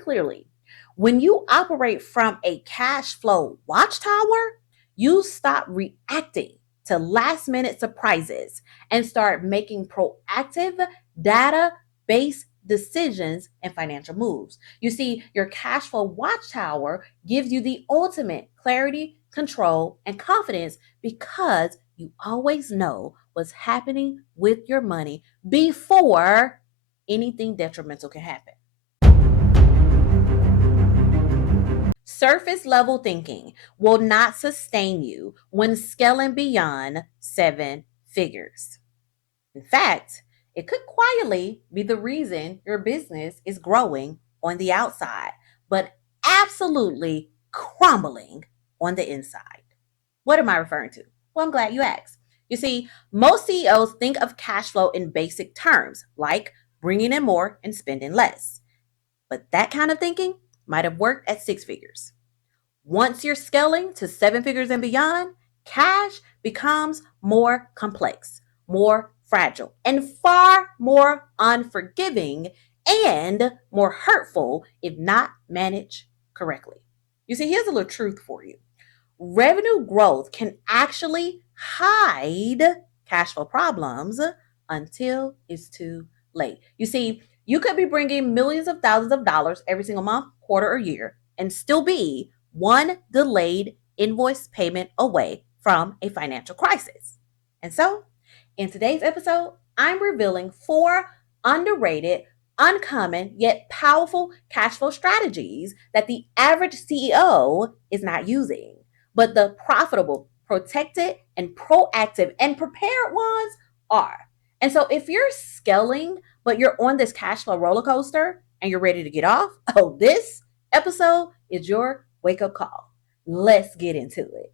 clearly. When you operate from a cash flow watchtower, you stop reacting to last minute surprises and start making proactive, data based decisions and financial moves. You see, your cash flow watchtower gives you the ultimate clarity, control, and confidence because you always know what's happening with your money before anything detrimental can happen. Surface level thinking will not sustain you when scaling beyond 7 figures. In fact, it could quietly be the reason your business is growing on the outside, but absolutely crumbling on the inside. What am I referring to? Well, I'm glad you asked. You see, most CEOs think of cash flow in basic terms, like bringing in more and spending less. But that kind of thinking might have worked at 6 figures. Once you're scaling to 7 figures and beyond, cash becomes more complex, more fragile, and far more unforgiving and more hurtful if not managed correctly. You see, here's a little truth for you. Revenue growth can actually hide cash flow problems until it's too late. You see, you could be bringing millions of thousands of dollars every single month, quarter, or year and still be one delayed invoice payment away from a financial crisis. And so, in today's episode, I'm revealing 4 underrated, uncommon, yet powerful cash flow strategies that the average CEO is not using, but the profitable, protected, and proactive and prepared ones are. And so if you're scaling, but you're on this cash flow roller coaster and you're ready to get off, this episode is your wake up call. Let's get into it.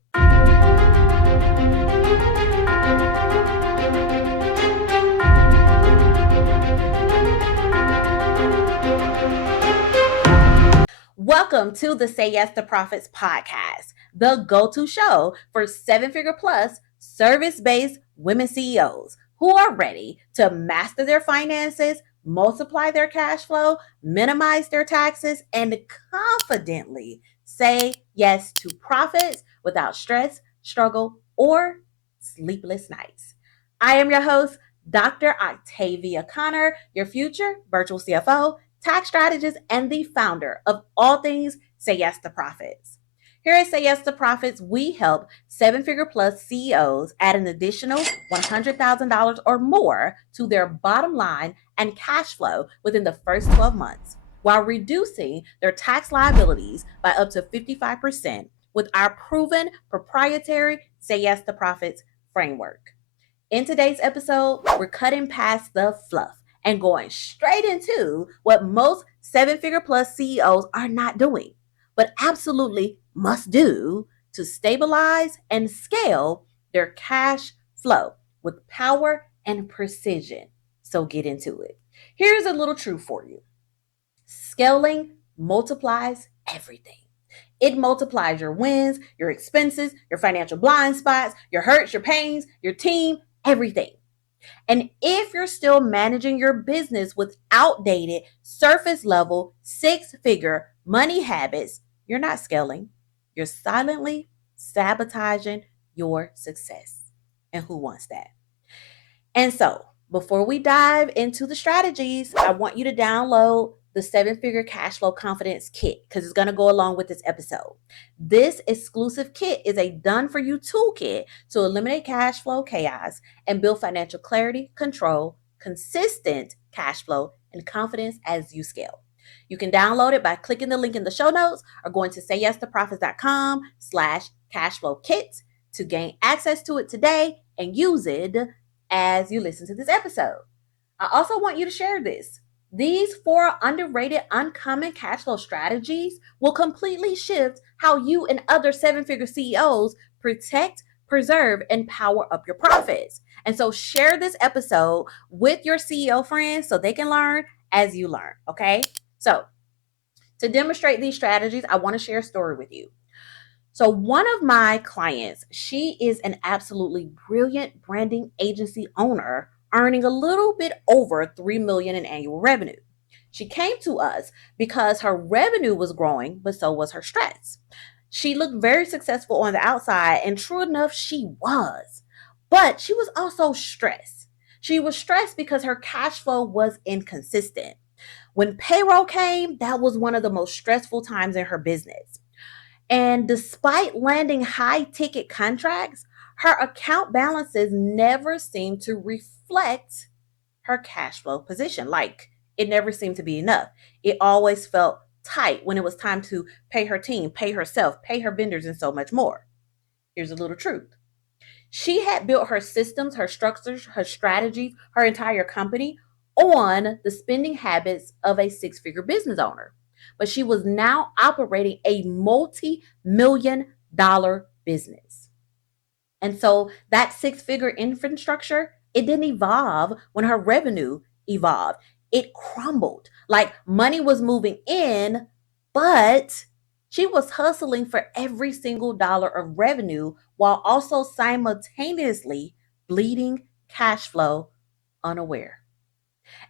Welcome to the Say Yes to Profits podcast, the go-to show for 7-figure plus service-based women CEOs who are ready to master their finances, multiply their cash flow, minimize their taxes, and confidently say yes to profits without stress, struggle, or sleepless nights. I am your host, Dr. Octavia Conner, your future virtual CFO, tax strategist, and the founder of all things Say Yes to Profits. Here at Say Yes to Profits, we help 7-figure plus CEOs add an additional $100,000 or more to their bottom line and cash flow within the first 12 months, while reducing their tax liabilities by up to 55% with our proven proprietary Say Yes to Profits framework. In today's episode, we're cutting past the fluff and going straight into what most 7-figure plus CEOs are not doing, but absolutely must do to stabilize and scale their cash flow with power and precision. So get into it. Here's a little truth for you. Scaling multiplies everything. It multiplies your wins, your expenses, your financial blind spots, your hurts, your pains, your team, everything. And if you're still managing your business with outdated, surface level, 6-figure money habits, you're not scaling. You're silently sabotaging your success. And who wants that? And so, before we dive into the strategies, I want you to download the 7-figure cash flow confidence kit because it's going to go along with this episode. This exclusive kit is a done-for-you toolkit to eliminate cash flow chaos and build financial clarity, control, consistent cash flow, and confidence as you scale. You can download it by clicking the link in the show notes or going to sayyes2profits.com/cashflowkit to gain access to it today and use it as you listen to this episode. I also want you to share this. These 4 underrated, uncommon cash flow strategies will completely shift how you and other 7-figure CEOs protect, preserve, and power up your profits. And so share this episode with your CEO friends so they can learn as you learn, okay? So to demonstrate these strategies, I want to share a story with you. So one of my clients, she is an absolutely brilliant branding agency owner earning a little bit over $3 million in annual revenue. She came to us because her revenue was growing, but so was her stress. She looked very successful on the outside, and true enough, she was. But she was also stressed. She was stressed because her cash flow was inconsistent. When payroll came, that was one of the most stressful times in her business. And despite landing high ticket contracts, her account balances never seemed to reflect her cash flow position. Like it never seemed to be enough. It always felt tight when it was time to pay her team, pay herself, pay her vendors, and so much more. Here's a little truth. She had built her systems, her structures, her strategies, her entire company on the spending habits of a six-figure business owner. But she was now operating a multi-million-dollar business. And so that six-figure infrastructure, it didn't evolve when her revenue evolved. It crumbled. Like money was moving in, but she was hustling for every single dollar of revenue while also simultaneously bleeding cash flow unaware.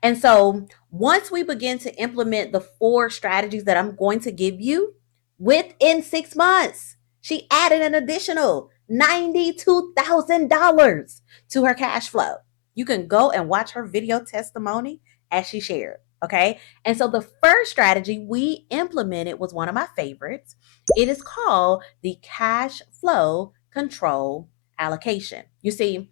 And so once we begin to implement the 4 strategies that I'm going to give you within 6 months, she added an additional $92,000 to her cash flow. You can go and watch her video testimony as she shared. Okay. And so the first strategy we implemented was one of my favorites. It is called the cash flow control allocation. You see,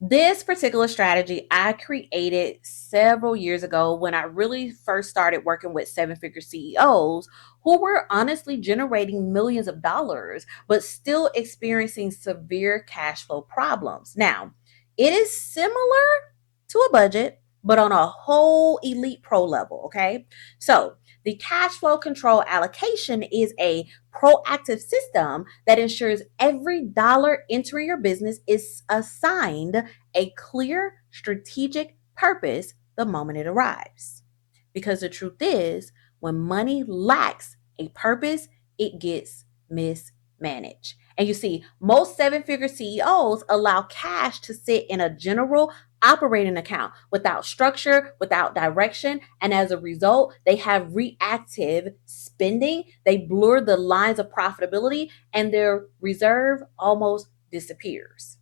this particular strategy I created several years ago when I really first started working with seven-figure CEOs who were honestly generating millions of dollars, but still experiencing severe cash flow problems. Now, it is similar to a budget, but on a whole elite pro level, okay? So, the cash flow control allocation is a proactive system that ensures every dollar entering your business is assigned a clear strategic purpose the moment it arrives. Because the truth is, when money lacks a purpose, it gets mismanaged. And you see, most seven-figure CEOs allow cash to sit in a general operating account without structure, without direction. And as a result, they have reactive spending. They blur the lines of profitability and their reserve almost disappears.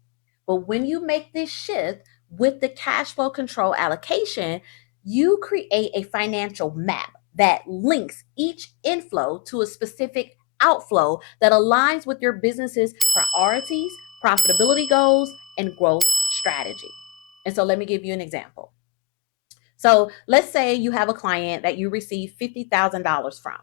But when you make this shift with the cash flow control allocation, you create a financial map that links each inflow to a specific outflow that aligns with your business's priorities, profitability goals, and growth strategy. And so let me give you an example. So let's say you have a client that you receive $50,000 from.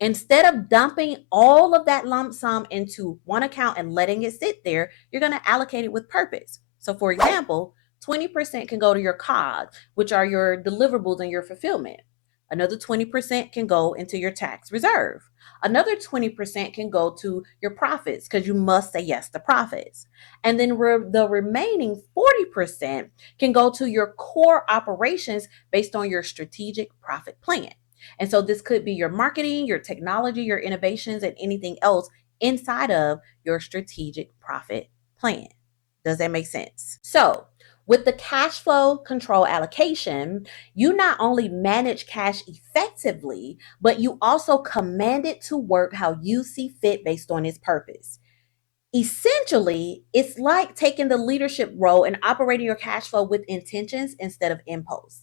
Instead of dumping all of that lump sum into one account and letting it sit there, you're going to allocate it with purpose. So for example, 20% can go to your COGS, which are your deliverables and your fulfillment. Another 20% can go into your tax reserve. Another 20% can go to your profits because you must say yes to profits. And then the remaining 40% can go to your core operations based on your strategic profit plan. And so this could be your marketing, your technology, your innovations, and anything else inside of your strategic profit plan. Does that make sense? So, with the cash flow control allocation, you not only manage cash effectively, but you also command it to work how you see fit based on its purpose. Essentially, it's like taking the leadership role and operating your cash flow with intentions instead of impulse.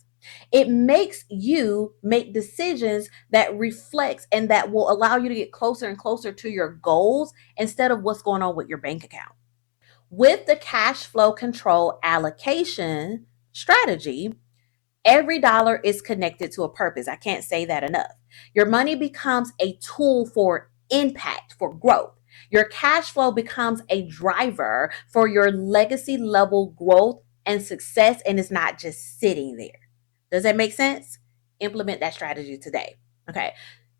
It makes you make decisions that reflects and that will allow you to get closer and closer to your goals instead of what's going on with your bank account. With the cash flow control allocation strategy, every dollar is connected to a purpose. I can't say that enough. Your money becomes a tool for impact, for growth. Your cash flow becomes a driver for your legacy level growth and success, and it's not just sitting there. Does that make sense? Implement that strategy today. Okay.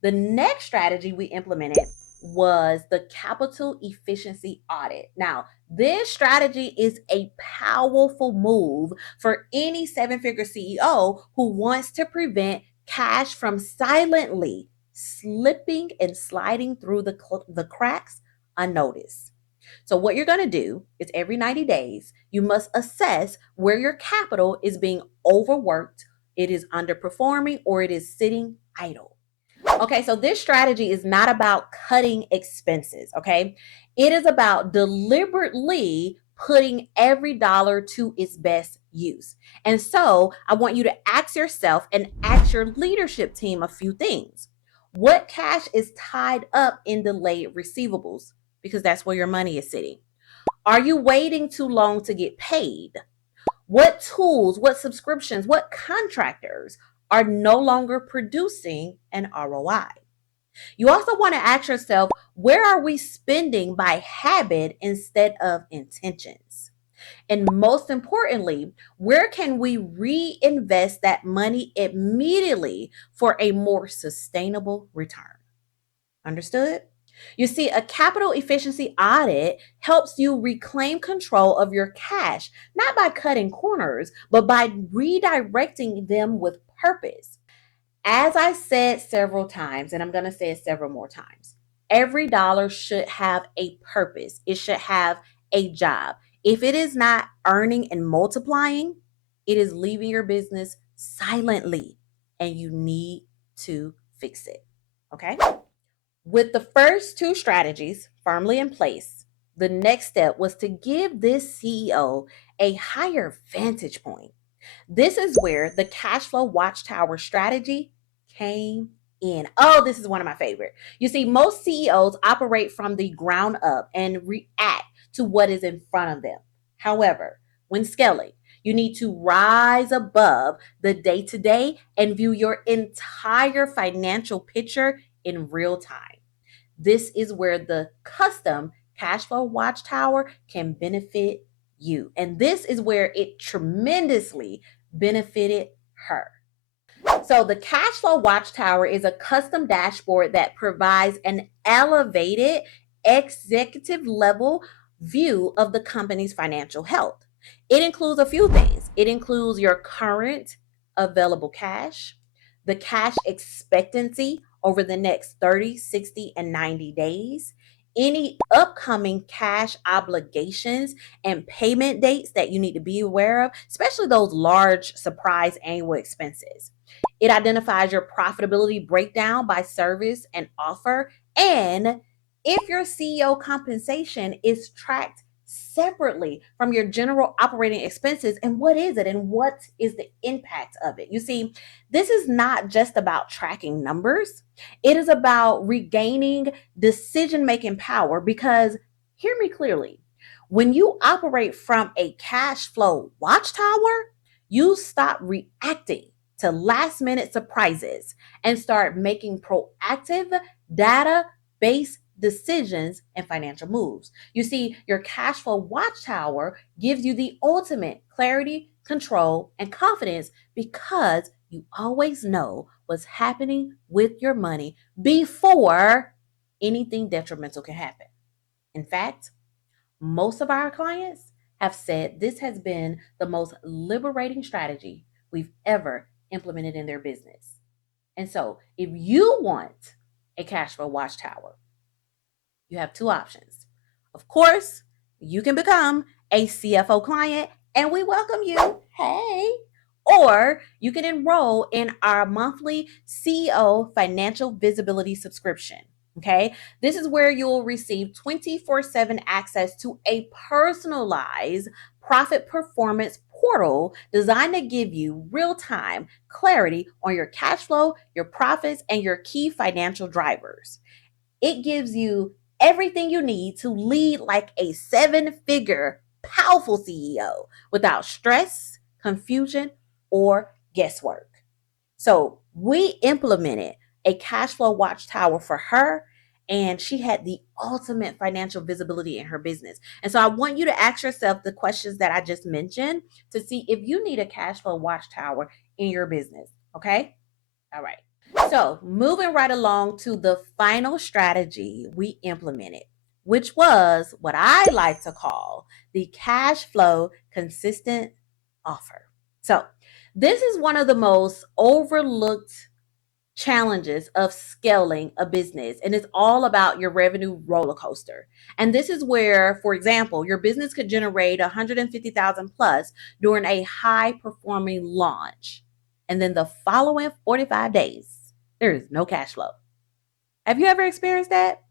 The next strategy we implemented was the capital efficiency audit. Now, this strategy is a powerful move for any seven-figure CEO who wants to prevent cash from silently slipping and sliding through the cracks unnoticed. So what you're going to do is every 90 days, you must assess where your capital is being overworked, it is underperforming, or it is sitting idle. Okay, so this strategy is not about cutting expenses, okay? It is about deliberately putting every dollar to its best use. And so I want you to ask yourself and ask your leadership team a few things. What cash is tied up in delayed receivables? Because that's where your money is sitting. Are you waiting too long to get paid? What tools, what subscriptions, what contractors are no longer producing an ROI? You also want to ask yourself, where are we spending by habit instead of intentions? And most importantly, where can we reinvest that money immediately for a more sustainable return? Understood? You see, a capital efficiency audit helps you reclaim control of your cash, not by cutting corners, but by redirecting them with purpose. As I said several times, and I'm going to say it several more times, every dollar should have a purpose. It should have a job. If it is not earning and multiplying, it is leaving your business silently, and you need to fix it. Okay? With the first two strategies firmly in place, the next step was to give this CEO a higher vantage point. This is where the cash flow watchtower strategy came in. Oh, this is one of my favorite. You see, most CEOs operate from the ground up and react to what is in front of them. However, when scaling, you need to rise above the day to day and view your entire financial picture in real time. This is where the custom cash flow watchtower can benefit you. And this is where it tremendously benefited her. So the cash flow watchtower is a custom dashboard that provides an elevated executive level view of the company's financial health. It includes a few things. It includes your current available cash, the cash expectancy over the next 30, 60, and 90 days, any upcoming cash obligations and payment dates that you need to be aware of, especially those large surprise annual expenses. It identifies your profitability breakdown by service and offer, and if your CEO compensation is tracked separately from your general operating expenses, and what is it and what is the impact of it. You see, this is not just about tracking numbers, it is about regaining decision making power. Because hear me clearly, when you operate from a cash flow watchtower, you stop reacting to last minute surprises and start making proactive data based decisions and financial moves. You see, your cash flow watchtower gives you the ultimate clarity, control, and confidence because you always know what's happening with your money before anything detrimental can happen. In fact, most of our clients have said this has been the most liberating strategy we've ever implemented in their business. And so, if you want a cash flow watchtower, you have two options. Of course, you can become a CFO client and we welcome you. Hey. Or you can enroll in our monthly CEO financial visibility subscription. Okay. This is where you'll receive 24/7 access to a personalized profit performance portal designed to give you real time clarity on your cash flow, your profits, and your key financial drivers. It gives you everything you need to lead like a seven-figure, powerful CEO without stress, confusion, or guesswork. So we implemented a cash flow watchtower for her, and she had the ultimate financial visibility in her business. And so I want you to ask yourself the questions that I just mentioned to see if you need a cash flow watchtower in your business. Okay? All right. So, moving right along to the final strategy we implemented, which was what I like to call the cash flow consistent offer. So, this is one of the most overlooked challenges of scaling a business, and it's all about your revenue roller coaster. And this is where, for example, your business could generate 150,000 plus during a high performing launch, and then the following 45 days, there is no cash flow. Have you ever experienced that?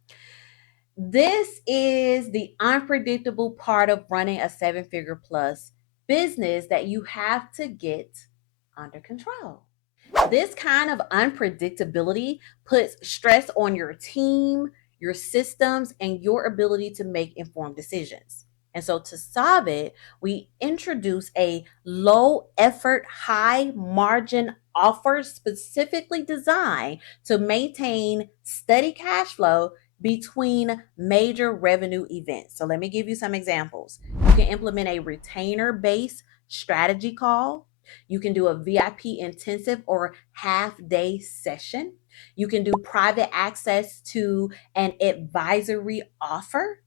This is the unpredictable part of running a 7-figure plus business that you have to get under control. This kind of unpredictability puts stress on your team, your systems, and your ability to make informed decisions. And so to solve it, we introduce a low effort, high margin offer specifically designed to maintain steady cash flow between major revenue events. So let me give you some examples. You can implement a retainer based strategy call. You can do a VIP intensive or half day session. You can do private access to an advisory offer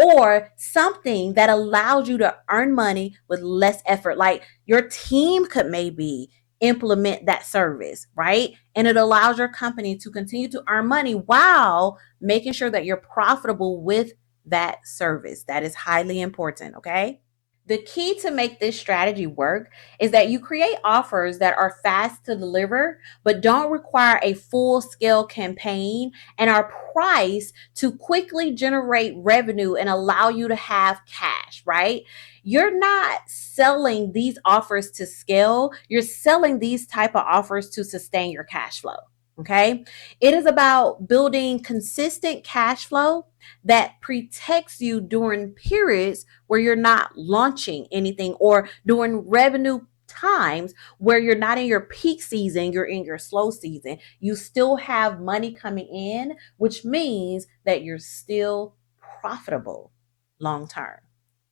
or something that allows you to earn money with less effort. Like your team could maybe implement that service, right? And it allows your company to continue to earn money while making sure that you're profitable with that service. That is highly important, okay? The key to make this strategy work is that you create offers that are fast to deliver, but don't require a full scale campaign and are priced to quickly generate revenue and allow you to have cash, right? You're not selling these offers to scale, you're selling these type of offers to sustain your cash flow. Okay. It is about building consistent cash flow that protects you during periods where you're not launching anything or during revenue times where you're not in your peak season, you're in your slow season. You still have money coming in, which means that you're still profitable long term.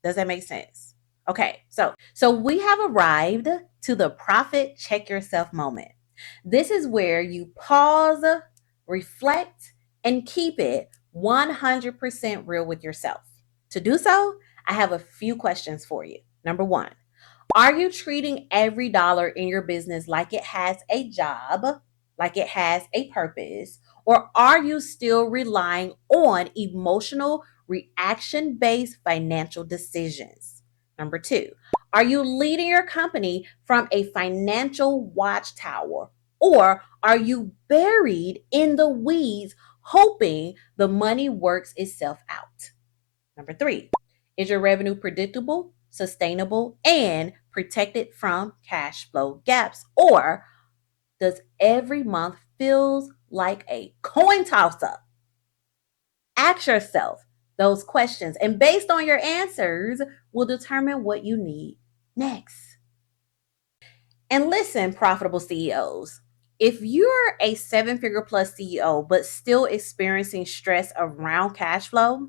Does that make sense? Okay, so we have arrived to the profit check yourself moment. This is where you pause, reflect, and keep it 100% real with yourself. To do so, I have a few questions for you. Number one, are you treating every dollar in your business like it has a job, like it has a purpose, or are you still relying on emotional, reaction based financial decisions? Number two, are you leading your company from a financial watchtower, or are you buried in the weeds hoping the money works itself out? Number three, is your revenue predictable, sustainable, and protected from cash flow gaps? Or does every month feels like a coin toss up? Ask yourself those questions, and based on your answers, will determine what you need next. And listen, profitable CEOs, if you're a 7-figure plus CEO but still experiencing stress around cash flow,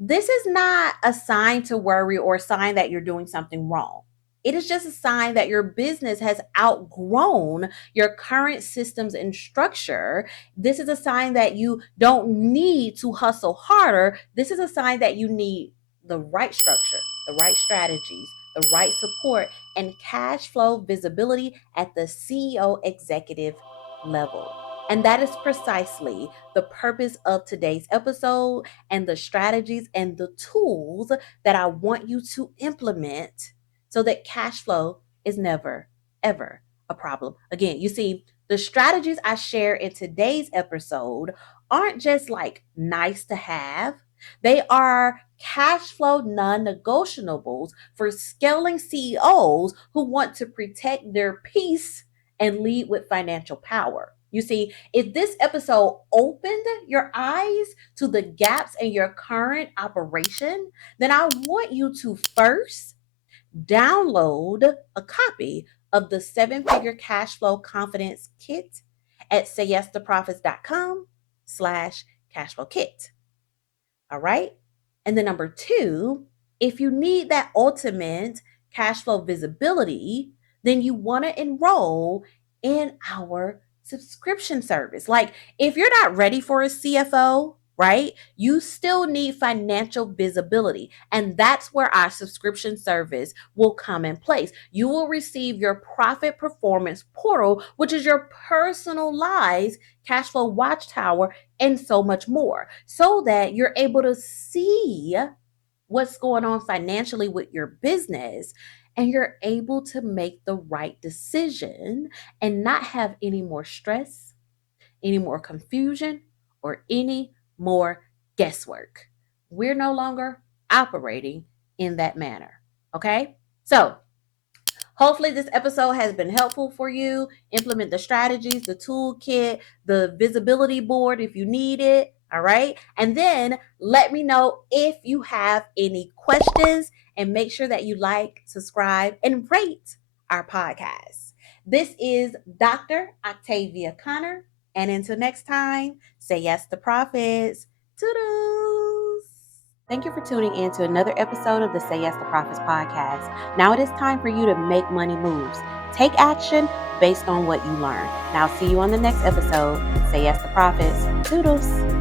this is not a sign to worry or a sign that you're doing something wrong. It is just a sign that your business has outgrown your current systems and structure. This is a sign that you don't need to hustle harder. This is a sign that you need the right structure, the right strategies, the right support, and cash flow visibility at the CEO executive level. And that is precisely the purpose of today's episode and the strategies and the tools that I want you to implement so that cash flow is never, ever a problem. Again, you see, the strategies I share in today's episode aren't just like nice to have. They are cash flow non negotiables for scaling CEOs who want to protect their peace and lead with financial power. You see, if this episode opened your eyes to the gaps in your current operation, then I want you to first download a copy of the 7-figure cash flow confidence kit at sayyesToprofits.com/cashflow kit. All right. And then number two, if you need that ultimate cash flow visibility, then you want to enroll in our subscription service. Like if you're not ready for a CFO, right? You still need financial visibility. And that's where our subscription service will come in place. You will receive your profit performance portal, which is your personalized cash flow watchtower and so much more, so that you're able to see what's going on financially with your business and you're able to make the right decision and not have any more stress, any more confusion, or any more guesswork. We're no longer operating in that manner. Okay? So, hopefully, this episode has been helpful for you. Implement the strategies, the toolkit, the visibility board if you need it. All right. And then let me know if you have any questions, and make sure that you like, subscribe, and rate our podcast. This is Dr. Octavia Conner. And until next time, say yes to profits. Toodles. Thank you for tuning in to another episode of the Say Yes to Profits podcast. Now it is time for you to make money moves. Take action based on what you learn. Now, see you on the next episode. Say Yes to Profits. Toodles.